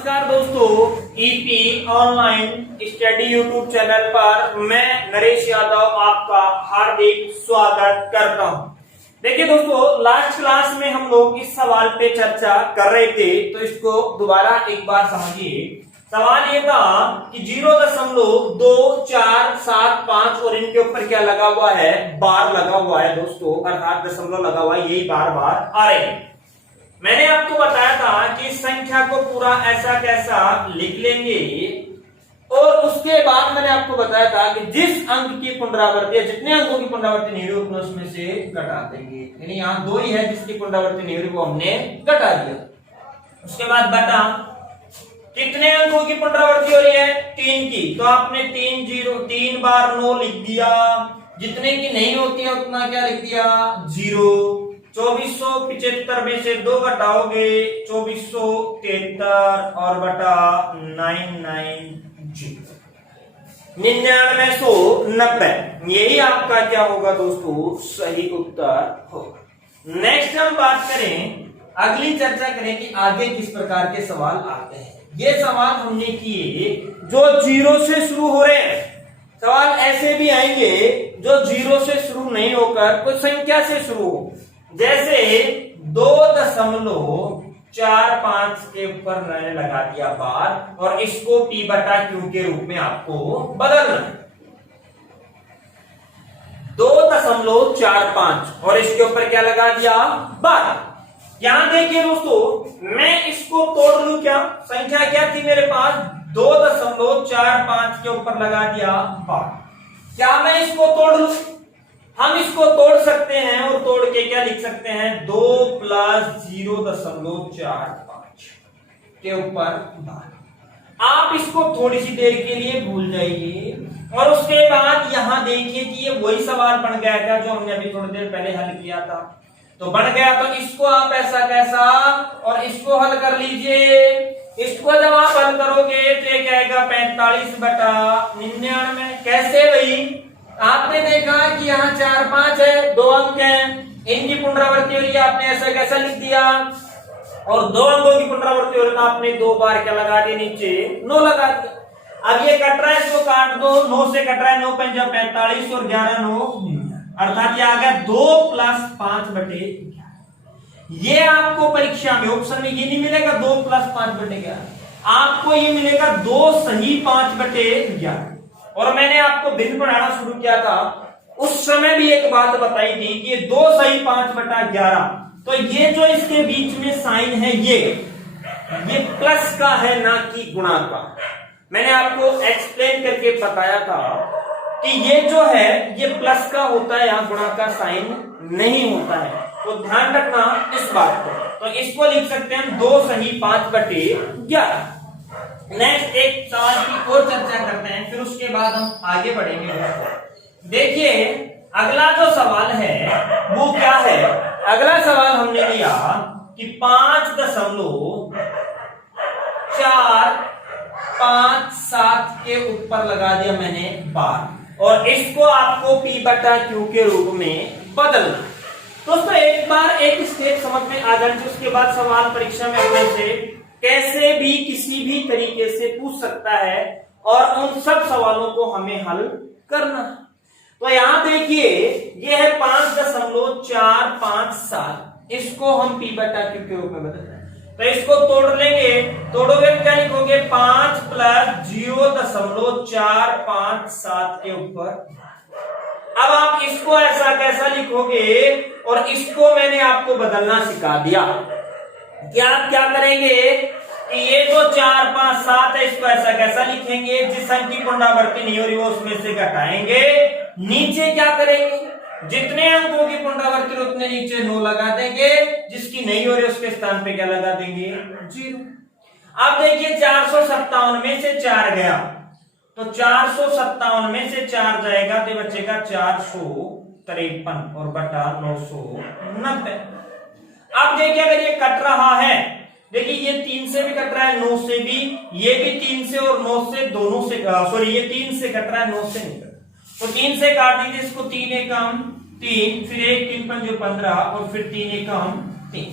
नमस्कार दोस्तों, EP online study YouTube channel पर मैं नरेश यादव आपका हार्दिक स्वागत करता हूं। देखिए दोस्तों, लास्ट क्लास में हम लोग इस सवाल पे चर्चा कर रहे थे, तो इसको दोबारा एक बार समझिए। सवाल ये था कि 0.2475 और इनके ऊपर क्या लगा हुआ है, बार लगा हुआ है दोस्तों, अर्थात दशमलव लगा हुआ है, यही बार बार आ रहे हैं। मैंने आपको बताया था कि इस संख्या को पूरा ऐसा कैसा लिख लेंगे और उसके बाद मैंने आपको बताया था कि जिस अंक की पुनरावृत्ति या जितने अंकों की पुनरावृत्ति नहीं हुई उसमें से घटा देंगे। यानी यहाँ दो ही है जिसकी पुनरावृत्ति नहीं हुई, वो हमने घटा दिया। उसके बाद बता कितने अंकों की पुनरावृत्ति हो रही है, 3 की, तो आपने 3 बार 9 लिख दिया। जितने की नहीं होती है उतना क्या लिख दिया, 0। 2475 में से 2 घटाओगे 2473 और बटा 990 9990, यही आपका क्या होगा दोस्तों, सही उत्तर होगा। नेक्स्ट हम बात करें, अगली चर्चा करें कि आगे किस प्रकार के सवाल आते हैं। ये सवाल हमने किए जो 0 से शुरू हो रहे हैं। सवाल ऐसे भी आएंगे जो 0 से शुरू नहीं होकर कोई संख्या से शुरू हो, जैसे 2.45 के ऊपर मैंने लगा दिया बार और इसको p/q के रूप में आपको बदलना है। 2.45 और इसके ऊपर क्या लगा दिया, बार। यहां देखिए दोस्तों, मैं इसको तोड़ लूं क्या, संख्या क्या थी मेरे पास, 2.45 के ऊपर लगा दिया बार। क्या मैं इसको तोड़ लूं, हम इसको तोड़ सकते हैं और तोड़ के क्या लिख सकते हैं, 2 + 0.45 के ऊपर बार। आप इसको थोड़ी सी देर के लिए भूल जाइए और उसके बाद यहां देखिए कि ये वही सवाल बन गया था जो हमने अभी थोड़ी देर पहले हल किया था। तो बन गया, तो इसको आप ऐसा कैसा और इसको हल कर लीजिए। इसको जब आप हल करोगे तो ये क्या आएगा, 45/99। कैसे भाई, आपने देखा कि यहाँ 4 5 है, 2 अंक हैं, इनकी पुनरावृत्ति हो रही है, आपने ऐसा कैसा लिख दिया, और 2 अंकों की पुनरावृत्ति हो रही है, आपने 2 बार क्या लगा दिया, नीचे 9 लगा दिया। अब ये कट रहा है, इसको काट दो, 9 से कट रहा है, 9 × 5 = 45 और 11 9, अर्थात ये आ गया 2 + 5/11। ये आपको परीक्षा में ऑप्शन में ये नहीं मिलेगा 2 + 5/11, आपको ये मिलेगा 2 सही 5/11। और मैंने आपको भिन्न पढ़ाना शुरू किया था, उस समय भी एक बात बताई थी कि 2 सही 5/11, तो ये जो इसके बीच में साइन है ये प्लस का है, ना कि गुणा का। मैंने आपको एक्सप्लेन करके बताया था कि ये जो है ये प्लस का होता है, यहां गुणा का साइन नहीं होता है, तो ध्यान रखना इस बात को। तो इसको लिख सकते हैं 2 सही 5/11। नेक्स्ट एक सवाल की और चर्चा करते हैं, फिर उसके बाद हम आगे बढ़ेंगे। देखिए अगला जो सवाल है वो क्या है, अगला सवाल हमने लिया कि 5.457 के ऊपर लगा दिया मैंने बार और इसको आपको p/q के रूप में बदलना। दोस्तों एक बार एक स्टेप समझ में आ जाए, उसके बाद सवाल परीक्षा में अपने से कैसे भी किसी भी तरीके से पूछ सकता है और उन सब सवालों को हमें हल करना। तो यहां देखिए ये है 5.457, इसको हम p/q के रूप में बदल रहे हैं, तो इसको तोड़ लेंगे, तोड़ोगे क्या लिखोगे, 5 + 0.457 के ऊपर। अब आप इसको ऐसा कैसा लिखोगे और इसको मैंने आपको बदलना सिखा दिया कि आप क्या करेंगे कि ये जो 4 5 7 है इसको ऐसा कैसा लिखेंगे, जिस अंक की पुनरावृत्ति नहीं हो रही वो उसमें से घटाएंगे, नीचे क्या करेंगे, जितने अंकों की पुनरावृत्ति उतने नीचे 9 लगा देंगे, जिसकी नहीं हो रही उसके स्थान पे क्या लगा देंगे, 0। अब देखिए 457 में से 4 गया, तो 457 में से 4 जाएगा तो बचेगा 453 और बटा 990। अब देखिए अगर ये कट रहा है, देखिए ये 3 से भी कट रहा है, 9 से भी, ये भी 3 से और 9 से दोनों से, सॉरी ये 3 से कट रहा है, 9 से नहीं कट, तो 3 से काट दीजिए इसको, 3 एकम 3, फिर 1 3 5 15 और फिर 3 एकम 3।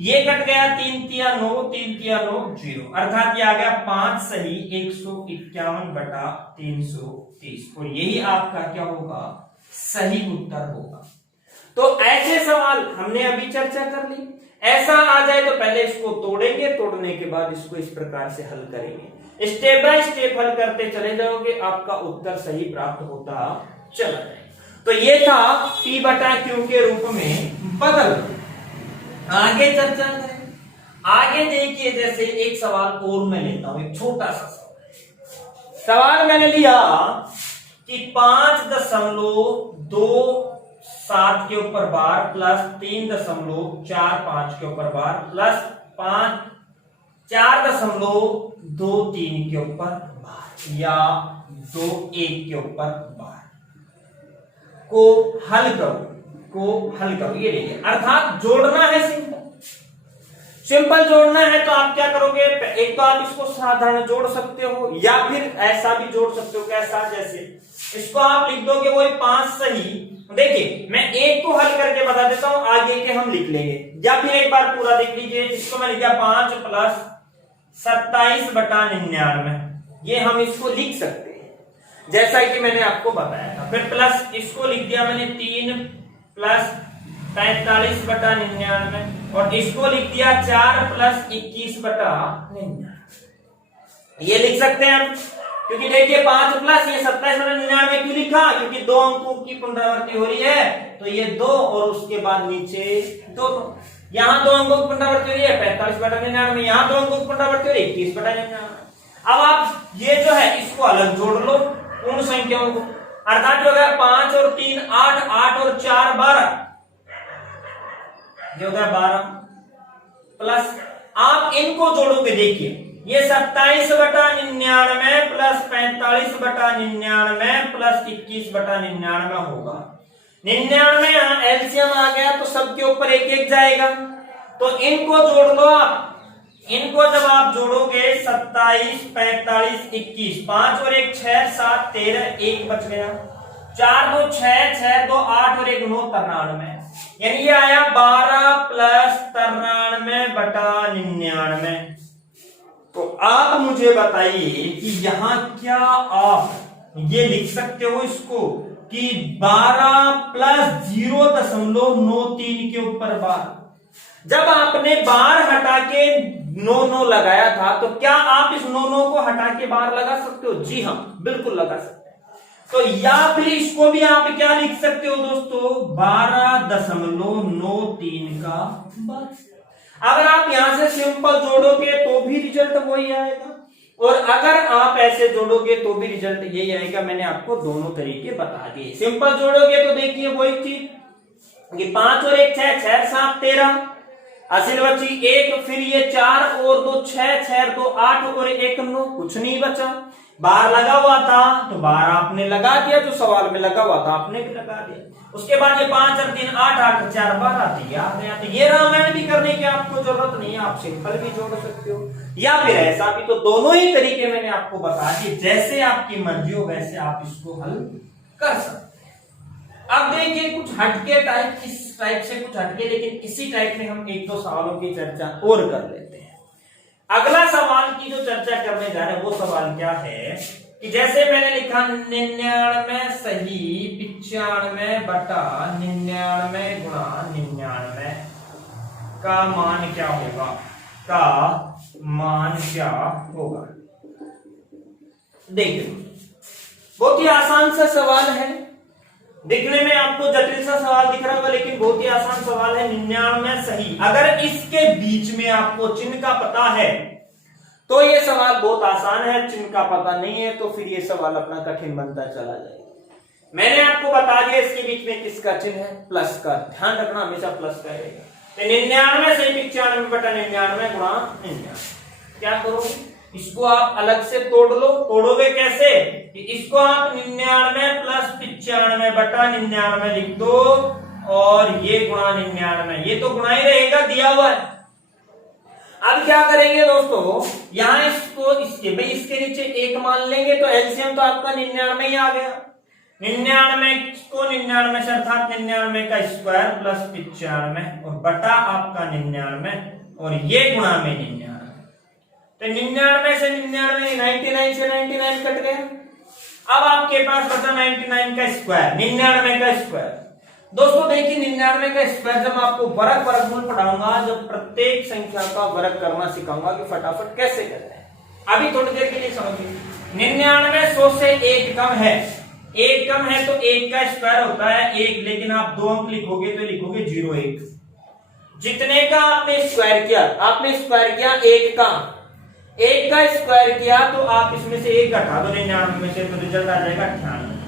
ये कट गया, 3 तिया 9, 3 तिया 9 0, अर्थात ये आ गया 5 सही 151/330, और यही आपका क्या होगा, सही उत्तर होगा। तो ऐसे सवाल हमने अभी चर्चा कर ली। ऐसा आ जाए तो पहले इसको तोड़ेंगे, तोड़ने के बाद इसको इस प्रकार से हल करेंगे, स्टेप बाय स्टेप हल करते चले जाओगे, आपका उत्तर सही प्राप्त होता चला जाएगा। तो ये था P बटा Q के रूप में बदल। आगे चर्चा करें। आगे देखिए, जैसे एक सवाल और मैं लेता हूं, एक छोटा सा सवाल मैंने लिया कि 5.27 के ऊपर बार प्लस 3.45 के ऊपर बार प्लस 4.23 के ऊपर बार या 21 के ऊपर बार को हल करो। ये देखिए, अर्थात जोड़ना है, सिंपल जोड़ना है। तो आप क्या करोगे, एक तो आप इसको साधारण जोड़ सकते हो या फिर ऐसा भी जोड़ सकते हो। कैसा, जैसे इसको आप लिख दोगे वही 5 सही। देखिए मैं एक को हल करके बता देता हूं, आगे के हम लिख लेंगे, या फिर एक बार पूरा देख लीजिए। इसको मैं लिखा 5 प्लस 27/99, ये हम इसको लिख सकते हैं जैसा कि मैंने आपको बताया था। फिर प्लस इसको लिख दिया मैंने 3 प्लस 45/99, और इसको लिख दिया 4 प्लस 21/99, ये लिख सकते हैं हम। क्योंकि देखिए 5 प्लस ये 27/99 क्यों लिखा, क्योंकि 2 अंकों की पुनरावृत्ति हो रही है, तो ये 2 और उसके बाद नीचे 2। यहां 2 अंकों की पुनरावृत्ति हो रही है 45/99, यहां 2 अंकों की पुनरावृत्ति हो रही है 21/99। अब आप ये जो है इसको अलग जोड़ लो पूर्ण संख्याओं को, अर्थात जो है 5 और 3 8, 8 और 4 12, ये होगा 12, प्लस आप इनको जोड़ोगे। देखिए ये 27/99 प्लस 45/99 प्लस 21/99 होगा। 99 यहां एलसीएम आ गया तो सबके ऊपर एक एक जाएगा, तो इनको जोड़ लो आप। इनको जब आप जोड़ोगे 27 45 21, 5 और 1 6 7 13, 1 बच गया, 4 2 6 6 2 8 और 1 9 93, यानी ये आया 12 प्लस 93/99। तो आप मुझे बताइए कि यहां क्या आप ये लिख सकते हो इसको कि 12 प्लस 0.93 के ऊपर बार। जब आपने बार हटा के 9 लगाया था, तो क्या आप इस 9 को हटा के बार लगा सकते हो? जी हां, बिल्कुल लगा सकते हैं। तो या फिर इसको भी आप क्या लिख सकते हो दोस्तों, 12.93 का बार। अगर आप यहां से सिंपल जोड़ोगे तो भी रिजल्ट वही आएगा, और अगर आप ऐसे जोड़ोगे तो भी रिजल्ट यही आएगा। मैंने आपको दोनों तरीके बता दिए। सिंपल जोड़ोगे तो देखिए वही चीज कि 5 और 1 6 6 7 13, असल बची 1, फिर ये 4 और 2 6 6 2 8 और 1 9, कुछ नहीं बचा। बार लगा हुआ था तो बार आपने लगा दिया, जो सवाल में लगा हुआ था आपने भी लगा दिया। उसके बाद ये 5 और 3 8 8 और 4 12 आती है। तो ये रामायण भी करने की आपको जरूरत नहीं है, आप सिंपल भी जोड़ सकते हो या फिर ऐसा भी। तो दोनों ही तरीके मैंने आपको बता दिए, जैसे आपकी मर्जी हो वैसे आप इसको हल कर सकते। अब देखिए कुछ हटके टाइप, इस टाइप से कुछ हटके, लेकिन इसी टाइप में हम 1-2 सवालों की चर्चा और कर लेते हैं। अगला सवाल की जो चर्चा करने जा रहे हैं वो सवाल क्या है कि जैसे मैंने लिखा 99 सही 95/99 गुणा 99 का मान क्या होगा, देखिए बहुत ही आसान सा सवाल है, दिखने में आपको जटिल सा सवाल दिख रहा होगा लेकिन बहुत ही आसान सवाल है। 99 सही, अगर इसके बीच में आपको चिन्ह का पता है तो ये सवाल बहुत आसान है, चिन्ह का पता नहीं है तो फिर ये सवाल अपना कठिन बनता चला जाएगा। मैंने आपको बता दिया इसके बीच में किसका चिन्ह है, प्लस का, ध्यान रखना हमेशा प्लस का रहेगा। तो 99 सही 95/99 गुणा 99, क्या करोगे, इसको आप अलग से तोड़ लो। तोड़ोगे कैसे कि इसको आप 99 प्लस 95/99 लिख दो, और ये गुणा 99, ये तो गुणा ही रहेगा, दिया हुआ है। अब क्या करेंगे दोस्तों, यहां इसको इसके नीचे 1 मान लेंगे तो एलसीएम तो आपका 99 ही आ गया। 99 को 99 से अर्थात 99 का स्क्वायर प्लस 95 और बटा आपका 99 और ये गुणा में 99। तो 99 से 99 99 से 99 कट गया। अब आपके पास बचा 99 का स्क्वायर, 99 का स्क्वायर। दोस्तों देखिए 99 का स्क्वायर जब आपको वर्गमूल पढ़ाऊंगा, जब प्रत्येक संख्या का वर्ग करना सिखाऊंगा कि फटाफट कैसे करते हैं। अभी थोड़ी देर के लिए समझिए। 99 100 से एक कम है, एक कम है तो एक का स्क्वायर होता है 1, लेकिन आप 2 अंक लिखोगे तो लिखोगे 01। जितने का आपने स्क्वायर किया, आपने स्क्वायर किया 1 का, 1 का स्क्वायर किया तो आप इसमें से 1 घटा दो 99 में से, तो रिजल्ट आ जाएगा 98।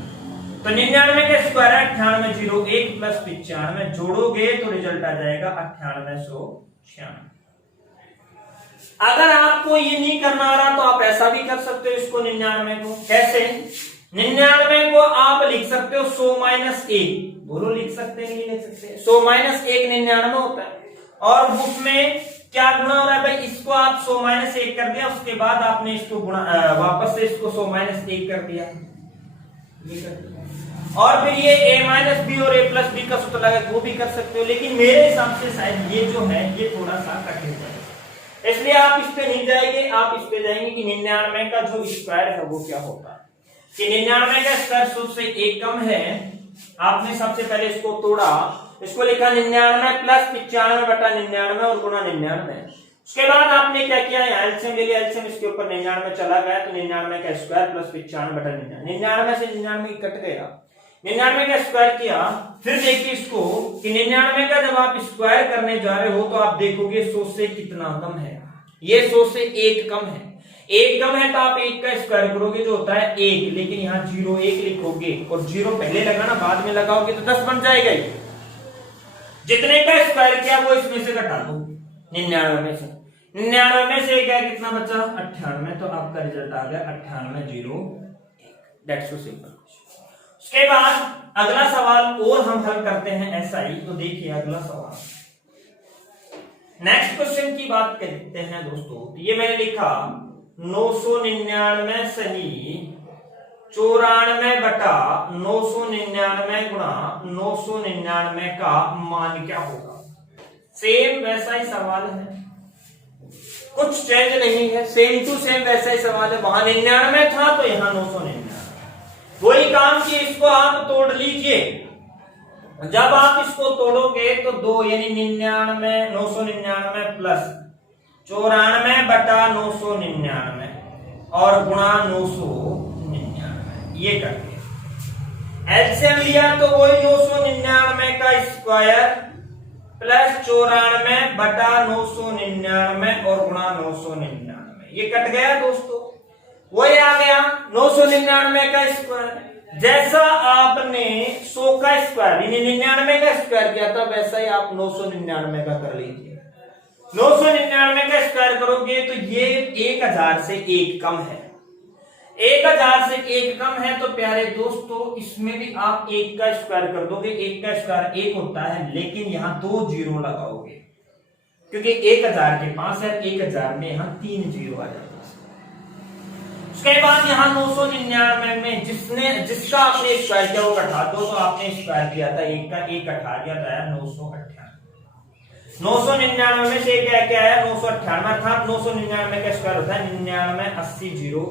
तो 99 का स्क्वायर है 98, 01 प्लस 95 जोड़ोगे तो रिजल्ट आ जाएगा 9896। अगर आपको ये नहीं करना आ रहा तो आप ऐसा भी कर सकते हो इसको 99 को। कैसे? 99 को आप लिख सकते हो 100 माइनस 1, बोलो लिख सकते हैं नहीं लिख सकते? 100 माइनस 1 99 होता है, और उसमें क्या गुणा हो रहा है भाई, इसको आप 100 माइनस 1 कर दिया, उसके बाद आपने इसको गुणा वापस से इसको 100 माइनस 1 कर दिया, और फिर ये a माइनस बी और a प्लस बी का सूत्र लगा, वो भी कर सकते हो। लेकिन मेरे हिसाब से शायद ये जो है ये थोड़ा सा कठिन है, इसलिए आप इस पे नहीं जाएंगे, आप इस पे जाएंगे कि 99 का जो स्क्वायर है वो क्या होता है। कि 99 का स्क्वायर 100 से एक कम है। आपने सबसे पहले इसको तोड़ा, इसको लिखा 99 प्लस 95 बटा 99 और गुणा 99। उसके बाद आपने क्या किया, एलसीएम ले लिया, एलसीएम इसके ऊपर 99 चला गया तो 99 का स्क्वायर प्लस 95 बटा 99, 99 से 99 कट गया, 99 का स्क्वायर किया। फिर देखिए इसको कि 99 का जब आप स्क्वायर करने जा रहे हो तो आप देखोगे 100 से कितना कम है, ये 100 से एक कम है, एक कम है तो आप एक का स्क्वायर करोगे जो होता है 1, लेकिन यहाँ 01 लिखोगे और 0 पहले लगाना बाद में लगाओगे तो 10 बन जाएगा। ये जितने का स्क्वायर किया वो इसमें से घटा दो 99 में से, 99 में से क्या कितना बचा 98, तो आपका रिजल्ट आ गया 9801। That's so simple. उसके बाद अगला सवाल और हम हल करते हैं ऐसा ही। तो देखिए अगला सवाल, नेक्स्ट क्वेश्चन की बात करते हैं दोस्तों। तो ये मैंने लिखा 999 सही 94 बटा 999 गुणा 999 का मान क्या होगा। सेम वैसा ही सवाल है, कुछ चेंज नहीं है, सेम टू सेम वैसा ही सवाल है। वहां 99 था तो यहाँ 999, वही काम कि इसको आप तोड़ लीजिए। जब आप इसको तोड़ोगे तो 2 यानी 999 प्लस 94 बटा 999 और गुणा 999, ये करके एलसीएम लिया तो वही 999 का स्क्वायर प्लस 94 बटा 999 और गुणा 999, ये कट गया दोस्तों, वही आ गया 999 का स्क्वायर। जैसा आपने 100 का स्क्वायर यानी 99 का स्क्वायर किया था वैसा ही आप 999 का कर लीजिए। 999 का स्क्वायर करोगे तो ये 1000 से एक कम है, 1000 से एक कम है। तो प्यारे दोस्तों इसमें भी आप 1 का स्क्वायर कर दोगे, 1 का स्क्वायर 1 होता है, लेकिन यहां 2 जीरो लगाओगे क्योंकि 1000 के पास है, 1000 में यहां 3 जीरो आ जाएगा। उसके बाद यहाँ 999 में जिसका आपने स्क्वायर किया वो घटा दो, तो आपने स्क्वायर किया था 1 का, 1 घटा दिया था 998। 999 में से क्या क्या आया 998 था, 999 का स्क्वायर होता है 99 80 0।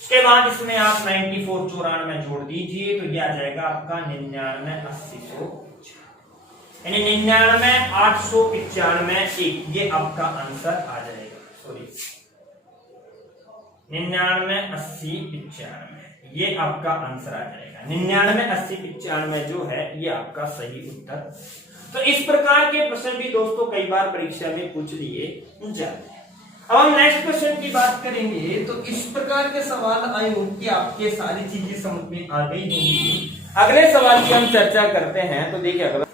उसके बाद इसमें आप 94 94 जोड़ दीजिए तो ये आ जाएगा आपका 99 80 100 यानी 99 895, ये आपका आंसर आ जाएगा। सॉरी 99 80 95, ये आपका आंसर आ जाएगा। 99 80 95 जो है ये आपका सही उत्तर। तो इस प्रकार के प्रश्न भी दोस्तों कई बार परीक्षा में पूछ लिए जाते हैं। अब हम नेक्स्ट क्वेश्चन की बात करेंगे। तो इस प्रकार के सवाल आई होंगे कि आपके सारी चीजें समझ में आ गई होंगी। अगले सवाल की हम चर्चा करते हैं। तो देखिए अगला,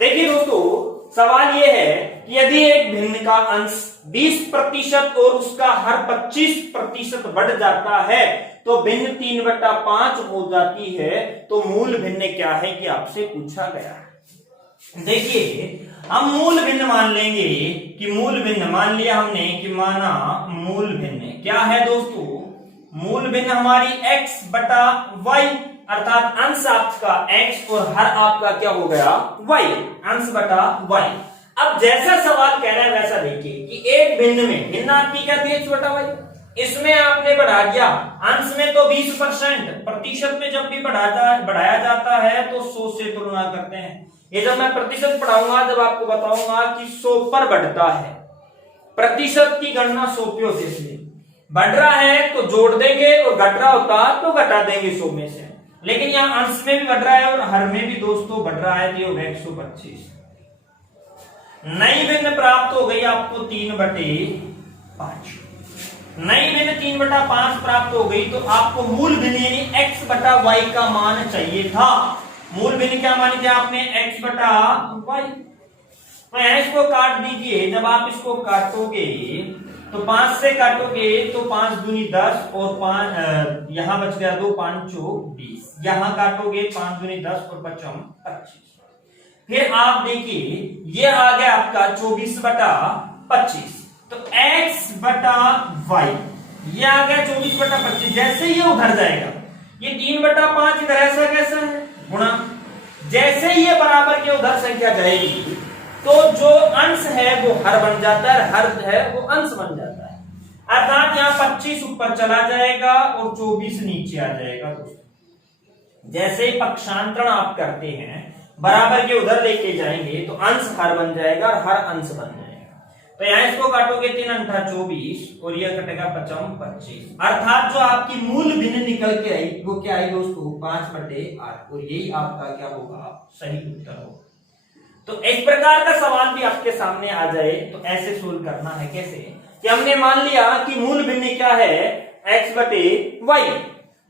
देखिए दोस्तों सवाल यह है कि यदि एक भिन्न का अंश 20% और उसका हर 25% बढ़ जाता है तो भिन्न 3/5 हो जाती है, तो मूल भिन्न क्या है कि आपसे पूछा गया है। देखिए हम मूल भिन्न मान लेंगे कि मूल भिन्न मान लिया हमने कि माना मूल भिन्न क्या है दोस्तों, मूल भिन्न हमारी x बटा y, अर्थात अंश आपका x और हर आपका क्या हो गया y, अंश बटा y। अब जैसा सवाल कह रहा है वैसा देखिए कि एक भिन्न में, भिन्न आपकी क्या थी x बटा y, इसमें आपने बढ़ा दिया, अंश में तो 20%, प्रतिशत में जब भी बढ़ाया जाता है तो 100 से तुलना करते हैं। ये जब मैं प्रतिशत पढ़ाऊंगा जब आपको बताऊंगा कि 100 पर बढ़ता है, प्रतिशत की गणना 100 पे होती है, इसलिए बढ़ रहा है तो जोड़ देंगे और घट रहा होता तो घटा देंगे 100 में से। लेकिन यहाँ अंश में भी बढ़ रहा है और हर में भी दोस्तों बढ़ रहा है, तो 125। नई भिन्न प्राप्त हो गई आपको 3/5। नई भिन्न 3/5 प्राप्त हो गई तो आपको मूल भिन्न यानी x बटा y का मान चाहिए था। मूल भिन्न क्या मानी थी आपने, x बटा y। तो यहां इसको काट दीजिए, जब आप इसको काटोगे तो 5 से काटोगे तो 5 दूनी 10 और 5 यहां बच गया 2, 5 चौक 20, यहां काटोगे 5 दूनी 10 और 5 25। फिर आप देखिए ये आ गया आपका 24/25, तो x बटा y ये आ गया 24/25। जैसे ये उधर जाएगा, ये 3/5 इधर ऐसा कैसा है गुणा, जैसे ये बराबर के उधर संख्या जाएगी तो जो अंश है वो हर बन जाता है, हर है वो अंश बन जाता है, अर्थात यहाँ 25 ऊपर चला जाएगा और 24 नीचे आ जाएगा। दोस्तों जैसे ही पक्षांतरण आप करते हैं बराबर के उधर लेके जाएंगे तो अंश हर बन जाएगा और हर अंश बन जाएगा। तो यहाँ इसको काटोगे 3 अंठा 24 और यह कटेगा 5 25, अर्थात जो आपकी मूल भिन्न निकल के आई वो क्या आई दोस्तों 5/8, और यही आपका क्या होगा सही उत्तर होगा। तो इस प्रकार का सवाल भी आपके सामने आ जाए तो ऐसे सोल्व करना है। कैसे कि हमने मान लिया कि मूल भिन्न क्या है x बटे y,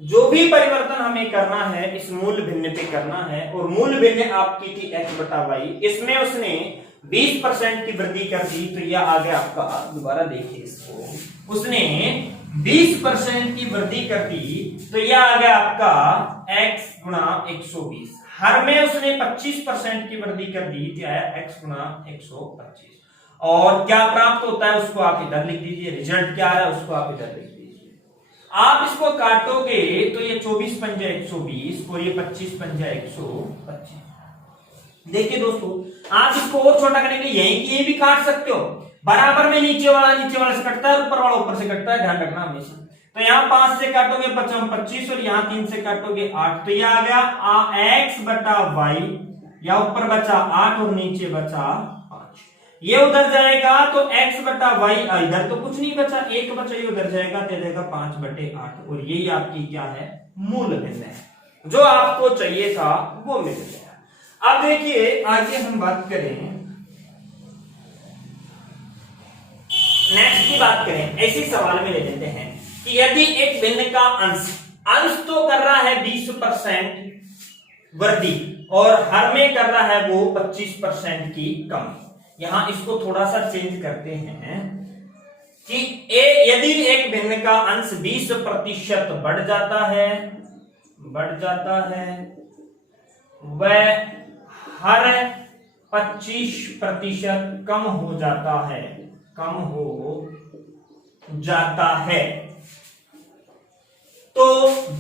जो भी परिवर्तन हमें करना है इस मूल भिन्न पे करना है, और मूल भिन्न आपकी थी x बटा y, इसमें उसने 20% की वृद्धि कर दी, तो यह आ गया आपका, दोबारा देखिए इसको, उसने 20% की वृद्धि कर दी तो यह आ गया आपका x गुणा 120। हर में उसने 25% की वृद्धि कर दी, क्या है x गुणा 125, और क्या प्राप्त होता है उसको आप इधर लिख दीजिए, रिजल्ट क्या आ रहा है उसको आप इधर लिख दीजिए। आप इसको काटोगे तो ये 24 पंजा 120 और ये 25 पंजा 125। देखिए दोस्तों आप इसको और छोटा करने के लिए यही भी काट सकते हो, बराबर में नीचे वाला से कटता है, ऊपर वाला ऊपर से कटता है, ध्यान रखना हमेशा। तो यहाँ 5 से काटोगे 5 25 और यहाँ 3 से काटोगे 8, तो यह आ गया x बटा y, या ऊपर बचा 8 और नीचे बचा 5, ये उधर जाएगा तो x बटा y, इधर तो कुछ नहीं बचा, 1 बचा, ये उधर जाएगा दे देगा 5/8, और यही आपकी क्या है मूल भिन्न है, जो आपको चाहिए था वो मिल गया। अब देखिए आगे हम बात करें, नेक्स्ट की बात करें, ऐसी सवाल में ले लेते हैं कि यदि एक भिन्न का अंश तो कर रहा है 20% वृद्धि और हर में कर रहा है वो 25% की कमी। यहां इसको थोड़ा सा चेंज करते हैं कि यदि एक भिन्न का अंश 20% बढ़ जाता है वह हर 25% कम हो जाता है, तो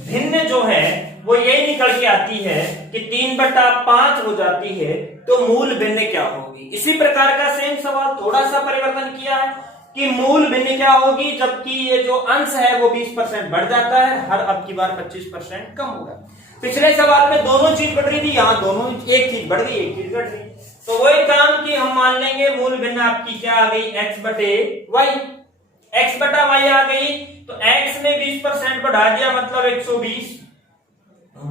भिन्न जो है वो यही निकल के आती है कि 3/5 हो जाती है, तो मूल भिन्न क्या होगी। इसी प्रकार का सेम सवाल थोड़ा सा परिवर्तन किया है कि मूल भिन्न क्या होगी, जबकि ये जो अंश है वो 20% बढ़ जाता है, हर अब की बार 25% कम होगा। पिछले सवाल में दोनों चीज बढ़ रही थी, यहाँ दोनों एक चीज बढ़ गई एक चीज घट गई, तो वही काम की हम मान लेंगे मूल भिन्न आपकी क्या आ गई x बटे y, x बटा y आ गई, तो x में 20% बढ़ा दिया मतलब 120,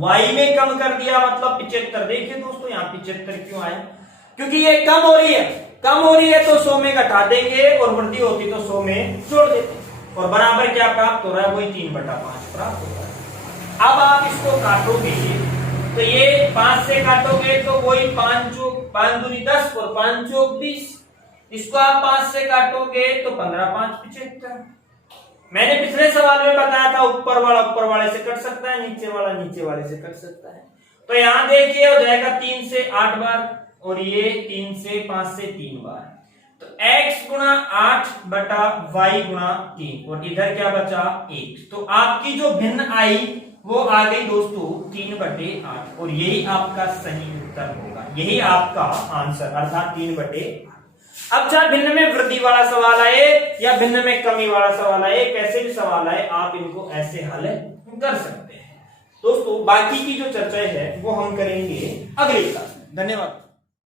y में कम कर दिया मतलब 75। देखिए दोस्तों यहाँ 75 क्यों आया, क्योंकि ये कम हो रही है तो 100 में घटा देंगे और वृद्धि होती तो 100 में जोड़ देते, और बराबर क्या प्राप्त हो रहा है वही 3/5 प्राप्त हो रहा है। अब आप इसको काटोगे तो ये 5 से काटोगे तो वही 5 दूनी 10 और 5 चौक 20, इसको आप 5 से काटोगे तो 15 5 75। मैंने पिछले सवाल में बताया था ऊपर वाले से कट सकता है, नीचे वाला नीचे वाले से कट सकता है। तो यहां देखिए हो जाएगा 3 से 8 बार और ये 3 से 5 से 3 बार, तो तो x गुणा 8 बटा y गुणा 3 और इधर क्या बचा 1। तो आपकी जो भिन्न आई वो आ गई दोस्तों 3/8 और यही आपका सही उत्तर होगा, यही आपका आंसर अर्थात 3/8। अब चाहे भिन्न में वृद्धि वाला सवाल आए या भिन्न में कमी वाला सवाल आए, कैसे भी सवाल आए आप इनको ऐसे हल कर सकते हैं। दोस्तों बाकी की जो चर्चा है वो हम करेंगे अगली क्लास में। धन्यवाद।